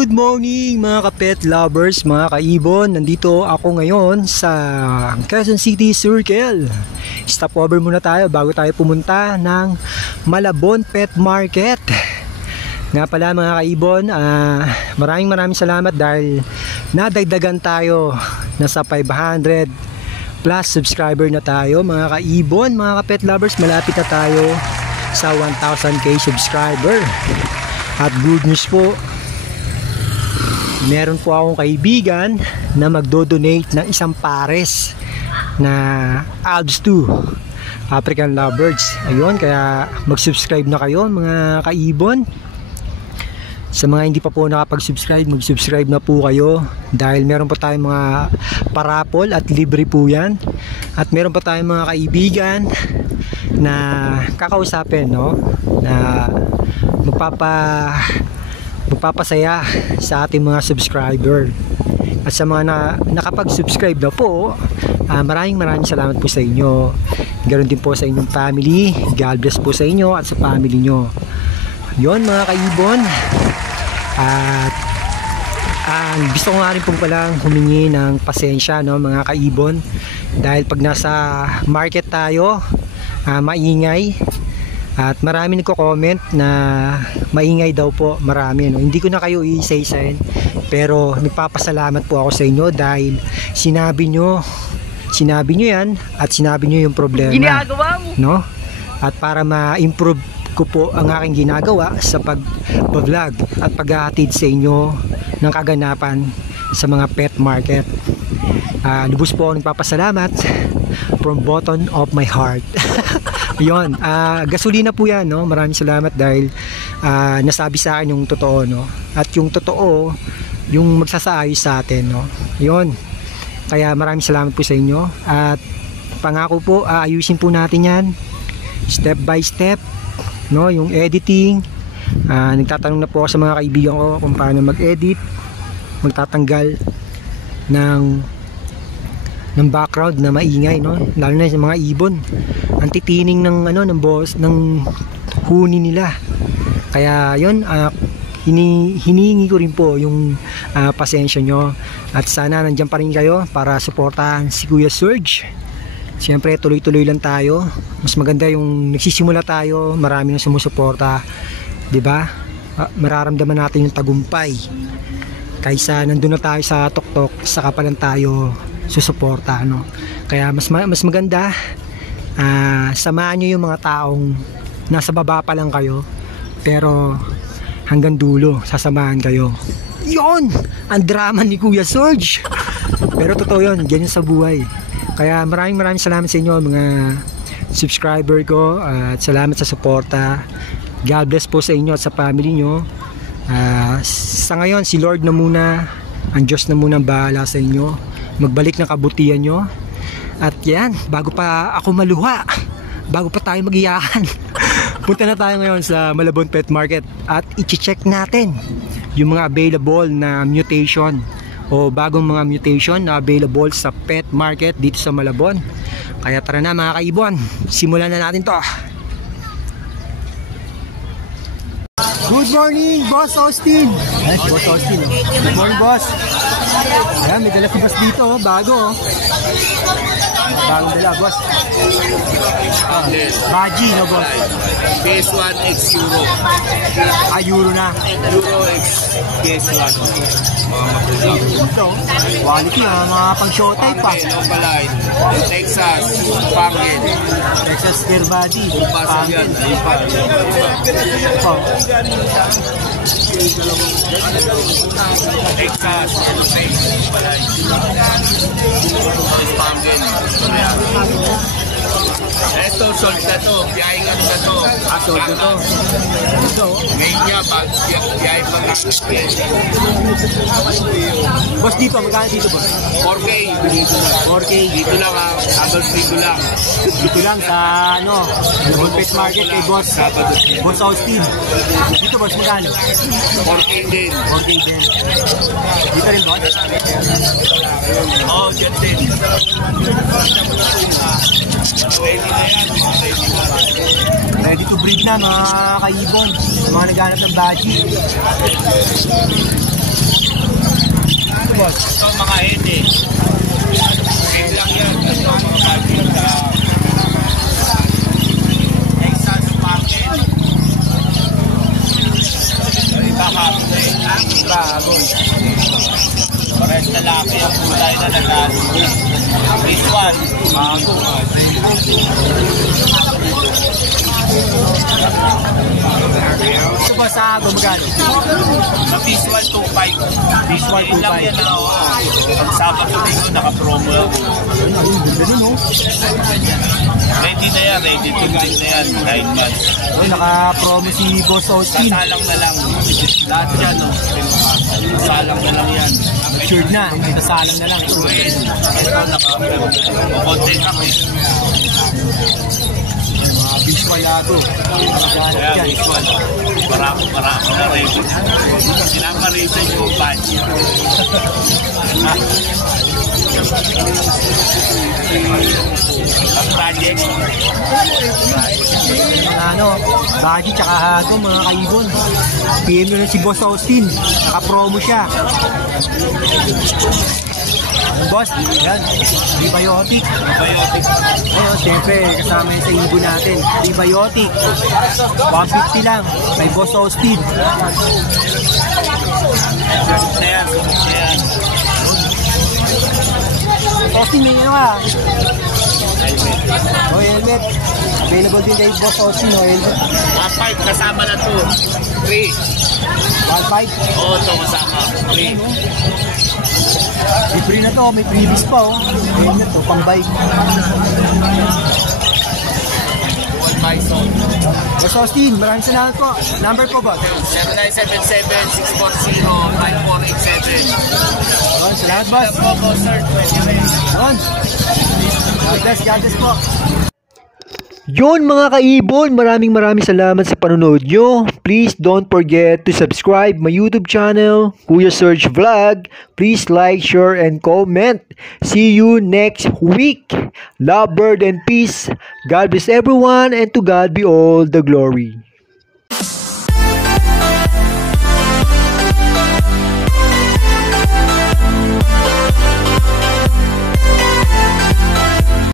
Good morning mga ka-pet lovers, mga kaibon. Nandito ako ngayon sa Quezon City Circle. Stopover muna tayo bago tayo pumunta ng Malabon Pet Market. Nga pala mga kaibon, maraming salamat dahil nadagdagan tayo. Nasa 500 plus subscriber na tayo mga kaibon, mga ka-pet lovers. Malapit na tayo sa 1,000k subscriber. At good news po, meron po akong kaibigan na magdo-donate ng isang pares na Alps 2 African Lovebirds. Ayun, kaya mag-subscribe na kayo mga kaibon. Sa mga hindi pa po nakapag-subscribe, mag-subscribe na po kayo dahil meron pa tayong mga parapol at libre po yan. At meron pa tayong mga kaibigan na kakausapin, no? Na magpapasaya sa ating mga subscriber. At sa mga nakapag-subscribe na po, maraming salamat po sa inyo. Ganoon din po sa inyong family. God bless po sa inyo at sa family nyo. Yun mga kaibon. At gusto ko nga rin pong palang humingi ng pasensya, no, mga kaibon, dahil pag nasa market tayo, maingay. At marami nagko-comment na maingay daw po, marami, no? Hindi ko na kayo i-say-sign, pero nagpapasalamat po ako sa inyo dahil sinabi nyo yan at sinabi nyo yung problema ginagawa mo, no? At para ma-improve ko po ang aking ginagawa sa pag-vlog at paghahatid sa inyo ng kaganapan sa mga pet market. Lubos po ako nagpapasalamat from bottom of my heart. Yun, gasolina po yan, no? Maraming salamat dahil nasabi sa akin yung totoo, no? At yung totoo, yung magsasaayos sa atin, no? Yun, kaya maraming salamat po sa inyo. At pangako po, ayusin po natin yan step by step, no? Yung editing, nagtatanong na po ako sa mga kaibigan ko kung paano mag-edit, magtatanggal ng background na maingay, no? Lalo na sa mga ibon, ang titining ng ng boss ng huni nila. Kaya yun, hinihingi ko rin po yung pasensya nyo at sana nandiyan pa rin kayo para suportahan si Kuya Serge. Siyempre tuloy-tuloy lang tayo. Mas maganda yung nagsisimula tayo, marami nang sumusuporta, 'di ba? Mararamdaman natin yung tagumpay kaysa nandun na tayo sa tuktok, saka pa lang tayo susuporta, no? Kaya mas maganda, samahan nyo yung mga taong nasa baba pa lang kayo, pero hanggang dulo sasamahan kayo. Yon, ang drama ni Kuya Serge. Pero totoo yun, ganyan sa buhay. Kaya maraming salamat sa inyo mga subscriber ko, at salamat sa suporta. God bless po sa inyo at sa family nyo. Sa ngayon, si Lord na muna, ang Diyos na muna ang bahala sa inyo. Magbalik ng kabutihan nyo. At yan, bago pa ako maluha, bago pa tayo mag-iyakan, punta na tayo ngayon sa Malabon Pet Market at i-check natin yung mga available na mutation o bagong mga mutation na available sa pet market dito sa Malabon. Kaya tara na mga kaibon, simulan na natin to. Good morning, Boss Austin. Ay, Boss Austin. Good morning, Boss. Ayan, may dala si Boss dito, bago. Bagong dala, Boss. Baji, no, Boss? PS1 X Euro. Euro na. Euro X PS1. Ito, quality, mga pang-showtime pa. Opaline, Texas, Pangin. Texas Fair Body. Pasok yan. Ito. Texas, Pangin. Ito, sold na to. Biyahing ano na to. Sold na to. Ito. Ngayon niya, biyahing mag-experience. Boss, dito, magkano dito, Boss? 4K. 4K. Dito lang ha. Sabado dito lang. Dito lang sa, Malabon Pet Market kay Boss. Sabado. Boss Austin. Dito, Boss, magkano? 4K din. 4K din. Dito rin, Boss? Oo, dyan din. Ready to breed na mga kaibon, mga naghanap ng baji. boss? Ito mga hede. Same lang yan. Ito mga budget sa Texas market. Iba kapre. Dragon. Pares na laki ang kulay na nagano. This one. Bago. Ito ba sa magkano? Sa this one, 2.5. This one, Same lang 2.5. yan na. Pag Sabado dito, naka-promo lang. Ganun, no? Ready na yan. Ready to buy na yan. 9 months. Ay, naka-promo si Boss Austin. Sasalang na lang. Lahat yan, no? Sasalang na lang yan. Sure na, itasalang na lang. Wait. Ito, naka-konti kami. Mga visual yato. Kaya this one, marami na ready. Sinama-ready yung batch. Ang project. Ano, Baji tsaka Hago, mga kaibon. PM nyo na si Boss Austin. Naka-promo siya. Boss, yan. Prebiotic. Biotic. Ayun, siyempre, kasama yun sa ibon natin. Prebiotic. 150 lang. May Boss Austin. Na yan. Na yan. Austin, may ano ka? O, helmet. Available din kay Boss Austin, o, helmet. 1.5 kasama na to. 3. 1.5. Oo, ito kasama. 3. Libre na to, may previous pa, o. Helmet, o, pang bike. Bison. Boss Austin, maraming salamat po. Number po ba? 0977-640-9487. Yun, salamat, boss. Promo, sir. 20 rin. Yun. God bless po. Yun mga kaibon, maraming salamat sa panonood nyo. Please don't forget to subscribe my YouTube channel, Kuya Serge Vlog. Please like, share, and comment. See you next week. Love, bird, and peace. God bless everyone, and to God be all the glory.